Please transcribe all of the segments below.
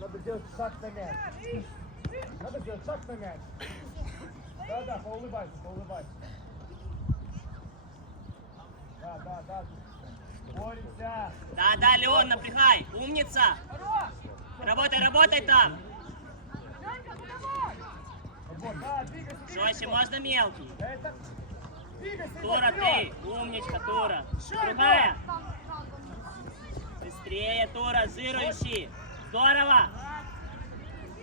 Надо делать шаг на мяч. Надо делать шаг на мяч. Да-да, поулыбайся, поулыбайся. Да, да, да. Боремся. Да, да, Леон, напрягай. Умница. Работай, работай там. Жоси, можно мелкий. Да, это... Вперед. ты. Умничка. Шаг, Другая. Быстрее, Тура, жиру ищи. Здорово.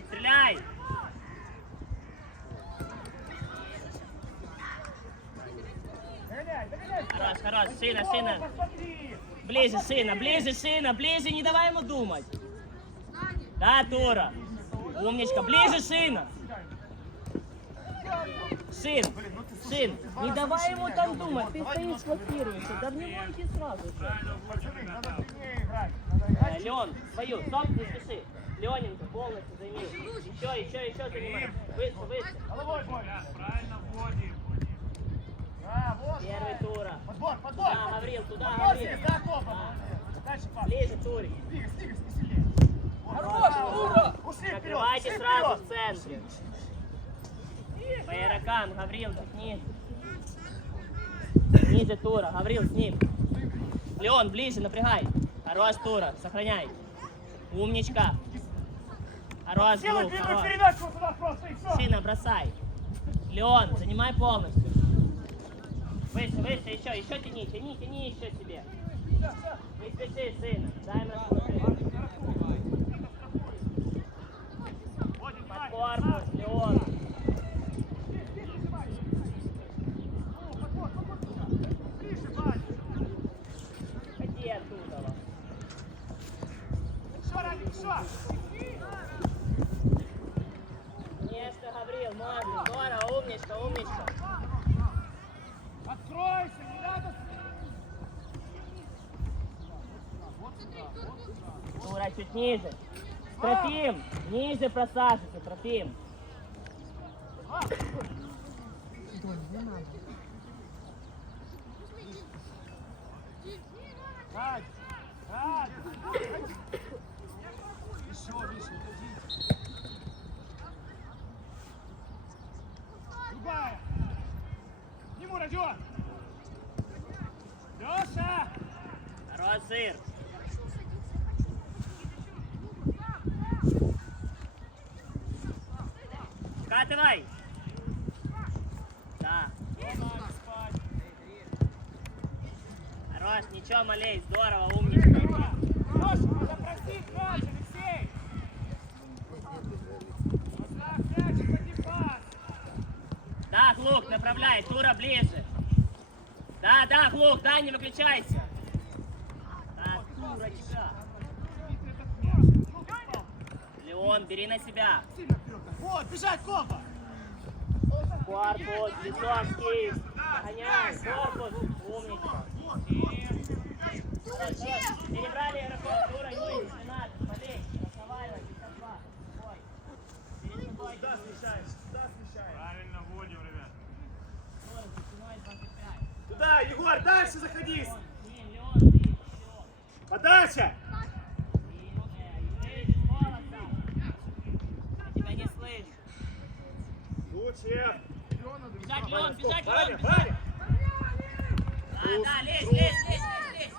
Стреляй. Хорош, хорош, сына, сына. Ближе, сына, ближе, сына, ближе, не давай ему думать. Да, Тура. Умничка, ближе, сына. Сын, сын, не давай ему там думать, ты стоишь, блокируешься, да в него иди сразу же. Э, Леон, свою, стоп, не спеши. Лененька, полностью займи. Еще, еще, еще занимай. Выше, выше. Головой борем. Правильно вводим. Да, вот. Первый тура. Подбор, подбор. Туда, Гаврил, туда, Гаврил. да. Дальше. Ближе, Турик. Двигайся, двигайся, посильнее. Хорош, Тура! Ушли вперед, Накрывайте ушли сразу в центре. По игрокам, Гаврил, ниже. Ниже Тура, Гаврил с ним. Леон, ближе, напрягай. Хорош, Тура, сохраняй. Умничка. Хорош, Делай Глук, длинную передачу туда просто и все. Сына, бросай. Леон, занимай полностью. Выше, выше, еще, еще тяни, тяни, тяни еще себе. Спеши, сына, дай мне смотреть. Под корпус, Леон. Ближе, Ваня. Ходи оттуда. Еще раз, еще. Конечно, Гаврил, можно. Здорово, умничка, умничка. Откройся, не надо. Тура, чуть ниже. Трофим, ниже просаживайся, Трофим. Кать, Кать. Еще, Миша, уходи. Другая. К нему, Родион. Леша. Хорош, сыр. Катывай. Да. Хорош, ничего, малей, здорово, умничка. Леша, запроси мяч, Алексей. Да, Глук, направляй, Тура ближе. Да, да, Глук, да, не выключайся. Да, Турочка. Леон, бери на себя. Вот, бежать, Копа. Корпус, лицом кисть. Гоняй, корпус. Умничка. Перебрали игроков, Тура, ниже, не надо. Болей, расховайся, 52. Ой. Перед собой. Да, смещаешь, да, смещаешь. Правильно вводим, ребят. Тура, за спиной 25. Туда, Егор, дальше заходи. Подача. Тебя не слышу. Лучше. Бежать, Леон, бежать, Леон, бежать. Да, да, лезь, лезь, лезь, лезь, лезь.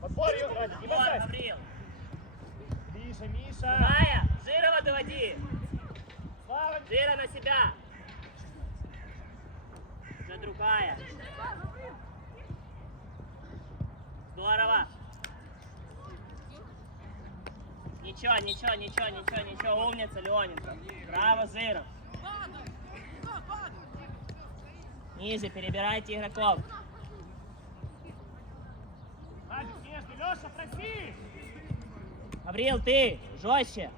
Подбор, Егор, не Вот, бросайся. Гаврил. Миша, Миша. Майя, Жирова доводи. Слава, Жира на себя. Уже другая. Здорово. Ничего, ничего, ничего, ничего, ничего. Умница, Леоненко. Браво, Жиров. Ниже перебирайте игроков. Леша, проси. Гаврил, ты жестче.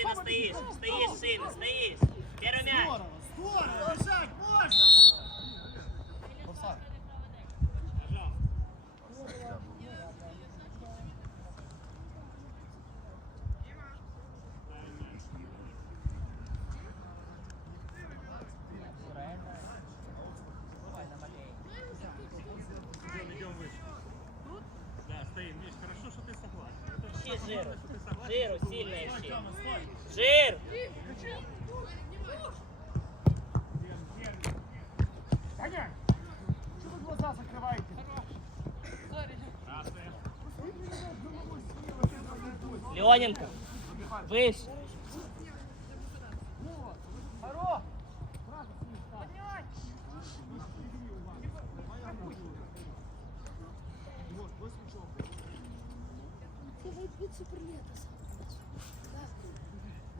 Сына, стоишь. Стоишь, сына, стоишь. Первый мяч. Здорово, здорово, бежать можно! Жиру. Жиру сильно ищи. Жир. Гоняй! Что вы глаза закрываете? Леоненко. Выше. Хорош! Ты в пиццу прилета Да. Можешь на фунталяр А, стараться так, ничего. Слава! Корпус сними! Отправляй клуб. Тёма!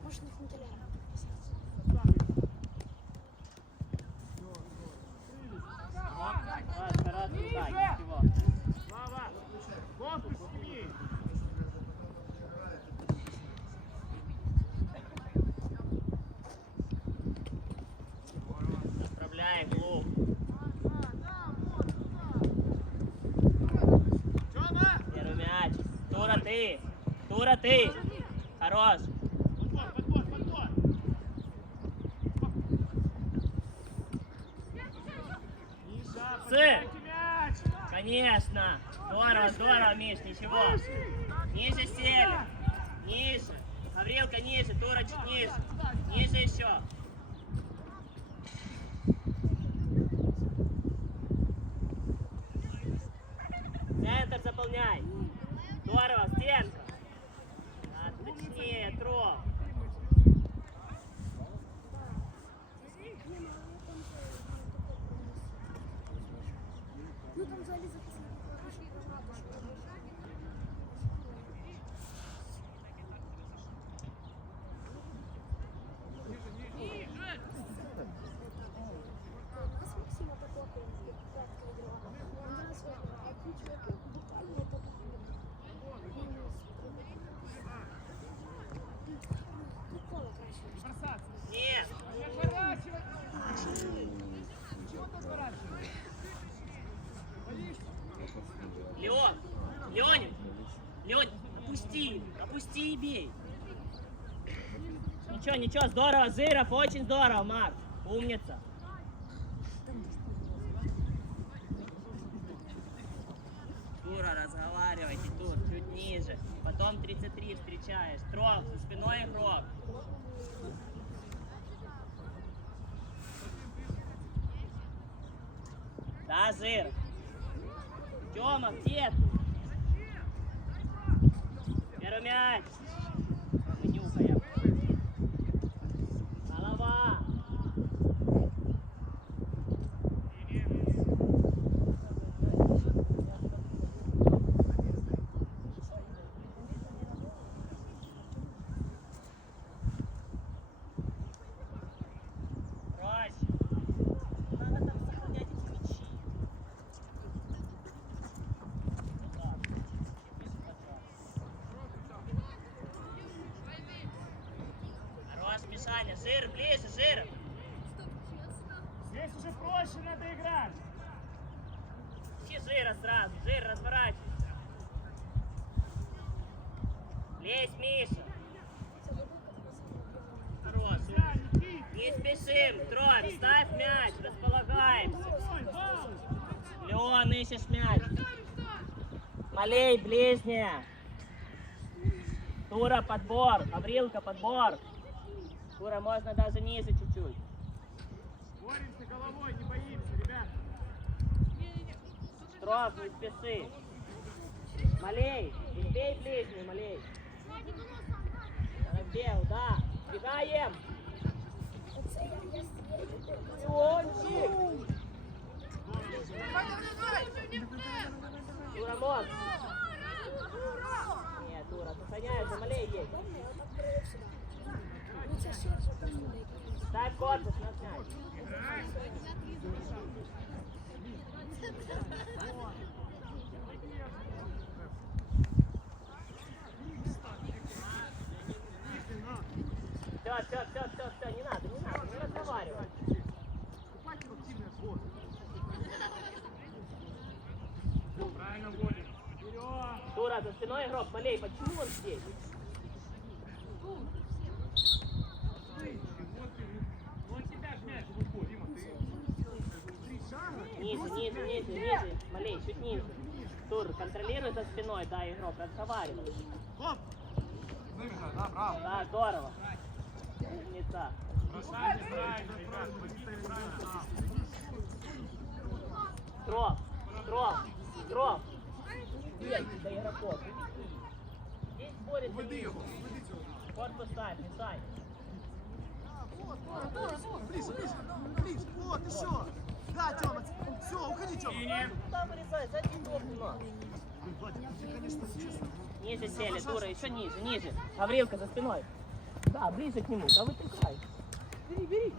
Первый мяч. Тура ты. Тура ты. Хорош. Подбор, подбор, подбор! Миша, Сы. подбирайте мяч! Конечно. Здорово, здорово, Миш, ничего. Ниже сели. Ниже. Гаврилка ниже, Тура чуть ниже. Ниже еще. Центр заполняй. Здорово, стенка. А, точнее, троп. Ну там взагалі записано хороший гранату, що Нас Максима такого, як пятка играла. Он раз а ключ буквально это Прикола краще. Нет. Леон, Ленин, Леон, опусти, опусти и бей. Ничего, ничего, здорово, Зыров, очень здорово, Марк, умница. Тура, разговаривайте тут, чуть ниже. Потом 33 встречаешь. Троп, за спиной игрок. Да, Зыров. Тёма, где ты? Первый мяч. Мы нюхаем. Голова. Проще. Надо там сохранять эти мячи. Хорош, Мишаня, жир, ближе, жир. Здесь уже проще надо играть! Ищи жира сразу, жир, разворачивайся. Лезь, Миша. Хорош. Не спешим, Трой, ставь мяч, располагаемся. Леон, ищешь мяч. Малей, ближняя. Тура, подбор. Гаврилка, подбор. Тура, можно даже ниже чуть-чуть. Боремся головой, не боимся, ребят! Штраф, не спеши. Малей, избей ближнюю, Малей. Разбел, да. Стою. Леончик. Тура, мог. Нет, Тура, сохраняется, Малей есть. Ставь корпус на мяч. Все, все, все, все, все, не надо, не надо, не разговаривай. Правильно вводим. Вперед! Дура, за стеной игрок, болей, почему он здесь? За спиной, да, игрок, разговаривай. Грай, да, браво. Да, здорово. Умница. бросай неправильно, ребят. Бегите правильно. Троп, троп, троп. Бей до игроков. Здесь борется Веди ниже. його, веди цього. Корпус ставь, не ставь. Ближе, ближе, ближе. О, ти що? Да, Тьома, все, уходи, Тьома. Куда вырезай? У нас. Ниже сели, Тура, еще ниже, ниже. Гаврилка за спиной. Да, ближе к нему, да выпускай. Бери, бери.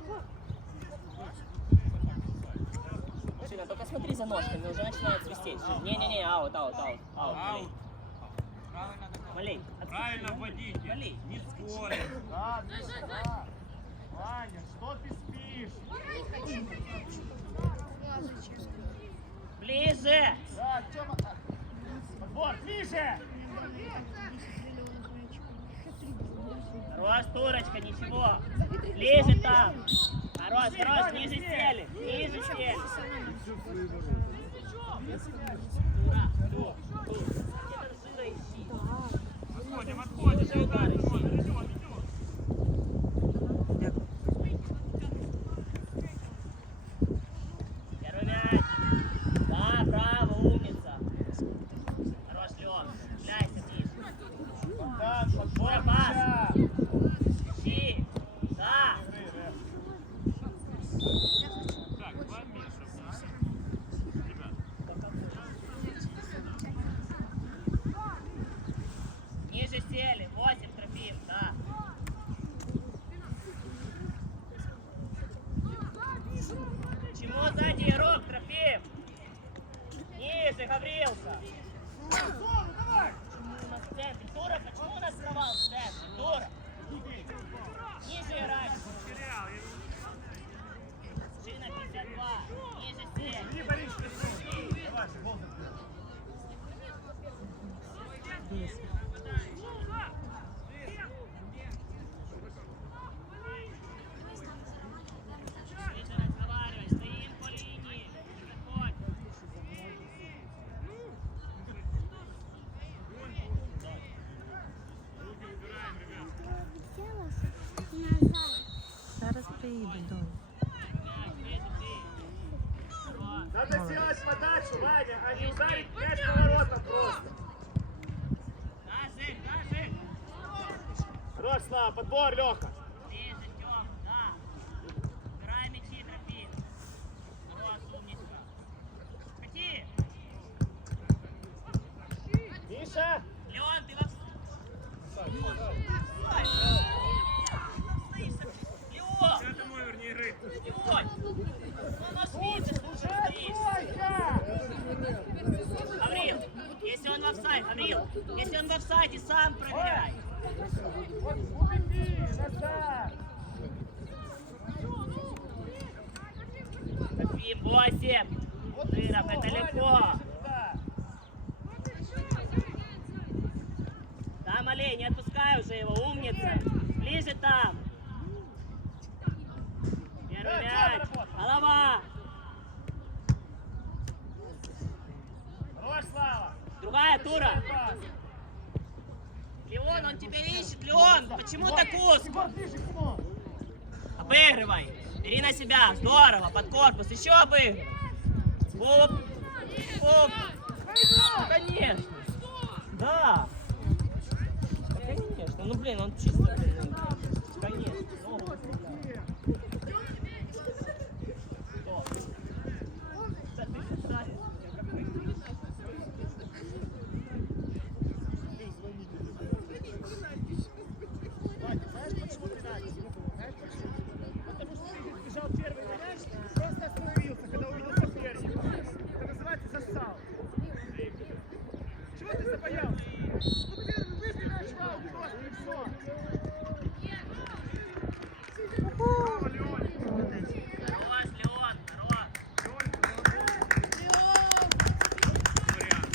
Сильно, только смотри за ножками, уже начинает свистеть. Не-не-не, аут, аут, аут, аут. Малей. Малей. Правильно вводите. Малей. Не скорость. Да, да. Ваня, что ты спишь? Ближе. Да, Тьома. Подбор, ближе! Хорош, Турочка, ничего. Ближе там. Хорош, хорош, ниже стели. Ниже стели. Отходим, отходим. Удары ищи. Идем, идем. Первый мяч. Да, браво, умница. Хорош, Леон. Гляйся, ниже. Так, Твой подбор, пас. Миша. Ищи. Да. Так, поменьше. Ребят, Ниже сели. Восемь трофеев, да. Почему сзади игрок трофеев? Ниже, Гаврилка. Почему у нас в центре? Тура, почему у нас провал в центре? Тура. Ниже терял. Шина 52. Ниже сели. Иди, Борис, ты Давай, гол забил. Ниже разговаривай. Стоим по линии. Не подходь. Зараз приїду, Донь. Мяч, ближе ты. Хорош. Надо сделать подачу, Ваня, а не ударить мяч поворотом просто. Даже, даже. Хорош, Слава, подбор, Леха. Ближе, Тём, да. Убирай мячи, трофей. Хорош, умничка. Кати. Миша. Леон, ты. Леон! Леон! Ну, наш видишь, лучше стоишь. Ваня! Гаврил, если он в офсайд, Гаврил, если он в офсайде, сам проверяй. Трофим, 8. Дыров, это легко. Там, Олей, не отпускай уже его, умница. Ближе там. Первый мяч. Голова. Хорош, Слава. Другая тура. Пас. Леон, он тебя ищет. Леон, почему так узко? Обыгрывай. Бери на себя. Здорово. Под корпус. Еще обыгрывай. Оп. Оп. Конечно. Да. Конечно. Ну, блин, он чисто. ну, Конечно. Ногу вставляет. Кто? Да ты же знаешь, какой. Ваня, знаешь, почему ты нравишься? Знаешь почему? Потому что ты бежал первый на мяч, просто остановился, когда увидел соперника. Это называется засал. Чего ты забоялся? Ну, ты выбери мяч в аут просто, и все. Браво, Леон! Хорош, Леон, хорош. Вариант.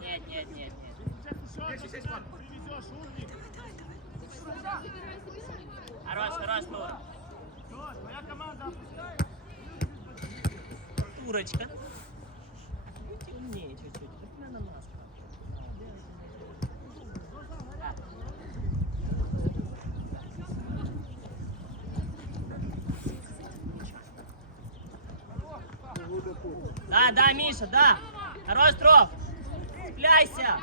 Нет, нет, нет, нет. Сейчас еще привезешь, умник. Хорош, хорош, Тура. Все, твоя команда опускай. Нас. Да, да, Миша, да. Хорош, Троф. Цепляйся.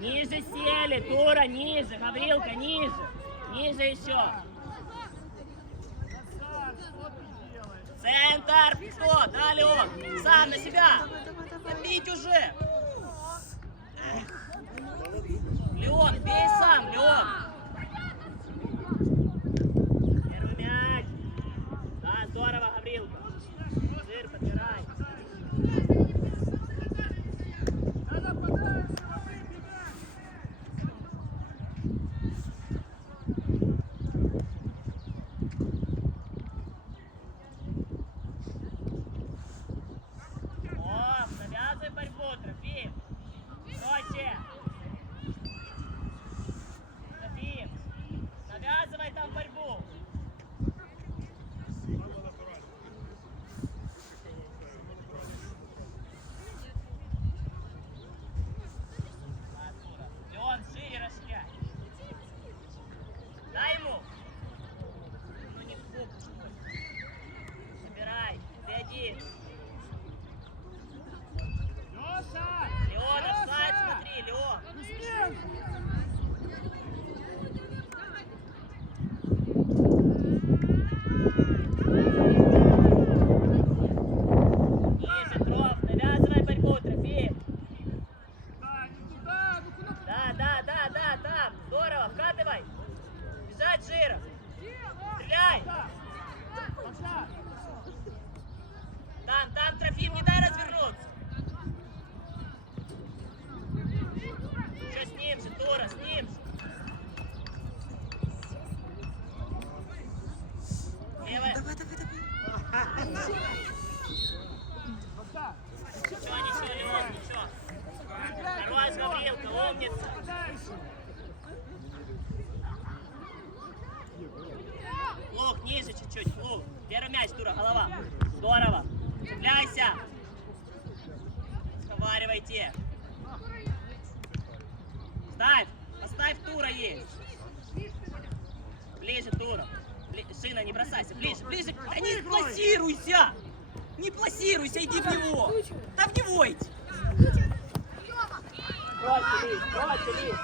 Ниже сели, Тура, ниже, Гаврилка, ниже. Ниже еще. Назар, что ты делаешь? Центр! Да, Леон! Сам на себя! Бить уже! Леон, бей сам, Леон! Есть. Ближе, Тура. Бли- Шина, не бросайся. Ближе, ближе. Да не пласируйся. Не пласируйся, иди в него. Да в него иди. Проще, Лиз, проще, Лиз.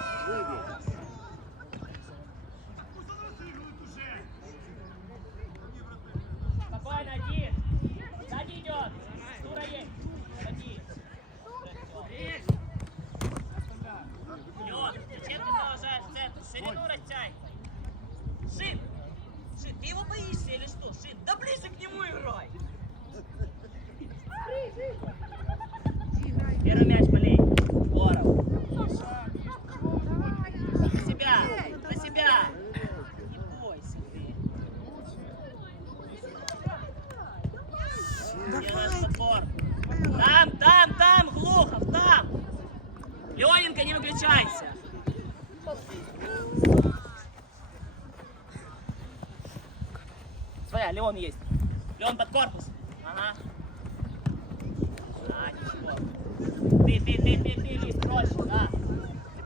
Спокойно, один. Сзади идет. Тура есть. Сзади. Лёд, зачем ты заложаешь в центр? Ширину растягивай. Шин! Шин, ты его боишься или что? Шин, да ближе к нему играй! Первый мяч болей. Здорово. За себя! За себя! Не бойся ты. Делаешь подбор. Там, там, там, Глухов, там! Лененко, не выключайся! Своя, Леон есть. Леон под корпус. Ага. А, ничего. Ты, ты, ты, ты, ты, Лиз, проще, да.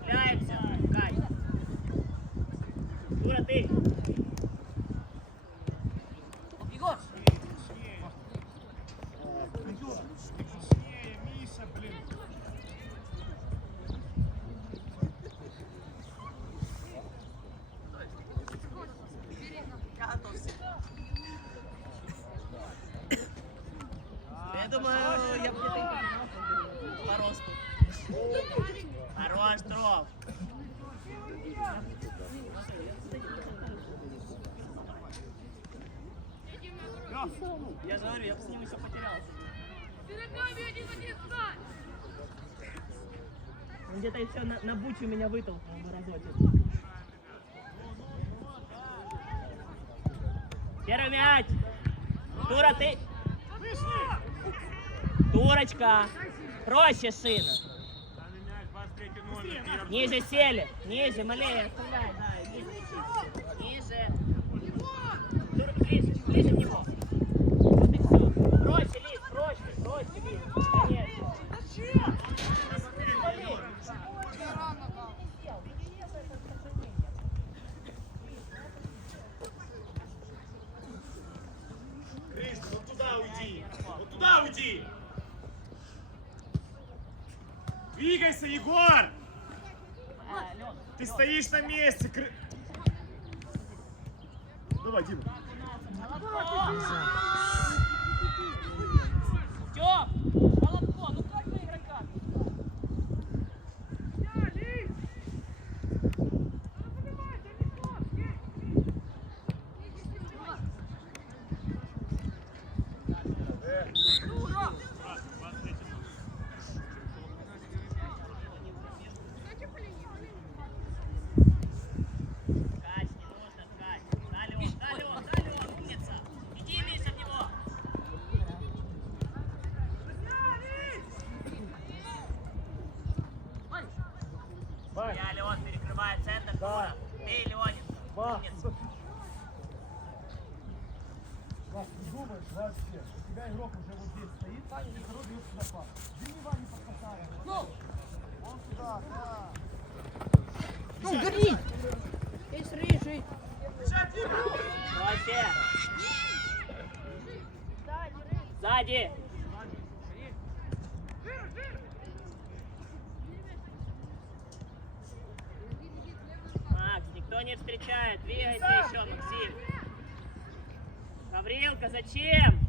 Цепляемся, Кать. Юра, ты. Думаю, я где-то по росту. Хорош, Тров. Я же говорю, я с ним еще потерялся. Он где-то еще на, на бучу меня вытолкнул бы разочек. Первый мяч. Тура, ты. Юрочка. Проще шину. Ниже сели. Ниже, малее. Оставляй. месте. вообще. У тебя игрок уже вот здесь стоит, Таня и второй бьет сюда пас. Дени Ване подкатает. Ну! Он сюда, да. Ну, гори! Есть рыжий. Вообще. Сзади. Макс, никто не встречает. Двигайся еще, Максим. Гаврилка, зачем?